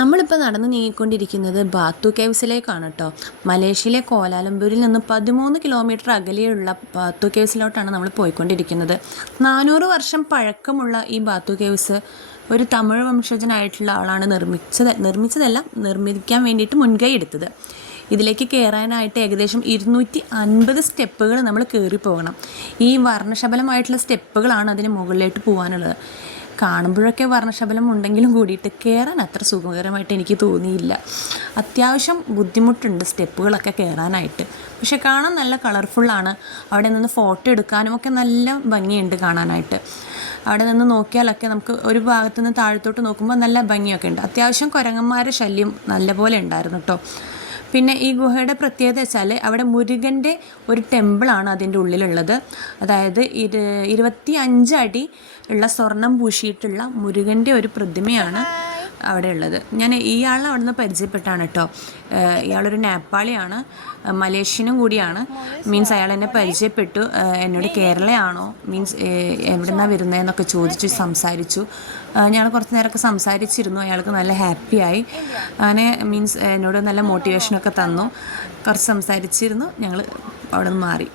നമ്മളിപ്പോൾ നടന്ന് നീങ്ങിക്കൊണ്ടിരിക്കുന്നത് ബാത്തു കേവ്സിലേക്കാണ് കേട്ടോ. മലേഷ്യയിലെ കോലാലംപൂരിൽ നിന്ന് 13 കിലോമീറ്റർ അകലെയുള്ള ബാത്തു കേവ്സിലോട്ടാണ് നമ്മൾ പോയിക്കൊണ്ടിരിക്കുന്നത്. 400 വർഷം പഴക്കമുള്ള ഈ ബാത്തു കേവ്സ് ഒരു തമിഴ് വംശജനായിട്ടുള്ള ആളാണ് നിർമ്മിക്കാൻ വേണ്ടിയിട്ട് മുൻകൈ എടുത്തത്. ഇതിലേക്ക് കയറാനായിട്ട് ഏകദേശം 250 സ്റ്റെപ്പുകൾ നമ്മൾ കയറി പോകണം. ഈ വർണ്ണശബലമായിട്ടുള്ള സ്റ്റെപ്പുകളാണ് അതിന് മുകളിലോട്ട് പോകാനുള്ളത്. കാണുമ്പോഴൊക്കെ വർണ്ണശബലം ഉണ്ടെങ്കിലും കൂടിയിട്ട് കയറാൻ അത്ര സുഖകരമായിട്ട് എനിക്ക് തോന്നിയില്ല. അത്യാവശ്യം ബുദ്ധിമുട്ടുണ്ട് സ്റ്റെപ്പുകളൊക്കെ കയറാനായിട്ട്. പക്ഷെ കാണാൻ നല്ല കളർഫുള്ളാണ്. അവിടെ നിന്ന് ഫോട്ടോ എടുക്കാനും ഒക്കെ നല്ല ഭംഗിയുണ്ട് കാണാനായിട്ട്. അവിടെ നിന്ന് നോക്കിയാലൊക്കെ നമുക്ക് ഒരു ഭാഗത്തു നിന്ന് താഴത്തോട്ട് നോക്കുമ്പോൾ നല്ല ഭംഗിയൊക്കെ ഉണ്ട്. അത്യാവശ്യം കുരങ്ങന്മാരുടെ ശല്യം നല്ലപോലെ ഉണ്ടായിരുന്നു കേട്ടോ. പിന്നെ ഈ ഗുഹയുടെ പ്രത്യേകത വെച്ചാൽ അവിടെ മുരുകൻ്റെ ഒരു ടെമ്പിളാണ് അതിൻ്റെ ഉള്ളിലുള്ളത്. അതായത് 25 അടി ഉള്ള സ്വർണം പൂശിയിട്ടുള്ള മുരുകൻ്റെ ഒരു പ്രതിമയാണ് അവിടെ ഉള്ളത്. ഞാൻ ഇയാളെ അവിടെ നിന്ന് പരിചയപ്പെട്ടാണ് കേട്ടോ. ഇയാളൊരു നേപ്പാളിയാണ്, മലേഷ്യനും കൂടിയാണ്. മീൻസ് അയാൾ എന്നെ പരിചയപ്പെട്ടു. എന്നോട് കേരളയാണോ, മീൻസ് എവിടെ നിന്നാണ് വരുന്നതെന്നൊക്കെ ചോദിച്ചു സംസാരിച്ചു. ഞങ്ങൾ കുറച്ച് നേരമൊക്കെ സംസാരിച്ചിരുന്നു. അയാൾക്ക് നല്ല ഹാപ്പിയായി. അങ്ങനെ മീൻസ് എന്നോട് നല്ല മോട്ടിവേഷനൊക്കെ തന്നു. കുറച്ച് സംസാരിച്ചിരുന്നു. ഞങ്ങൾ അവിടെ നിന്ന് മാറി.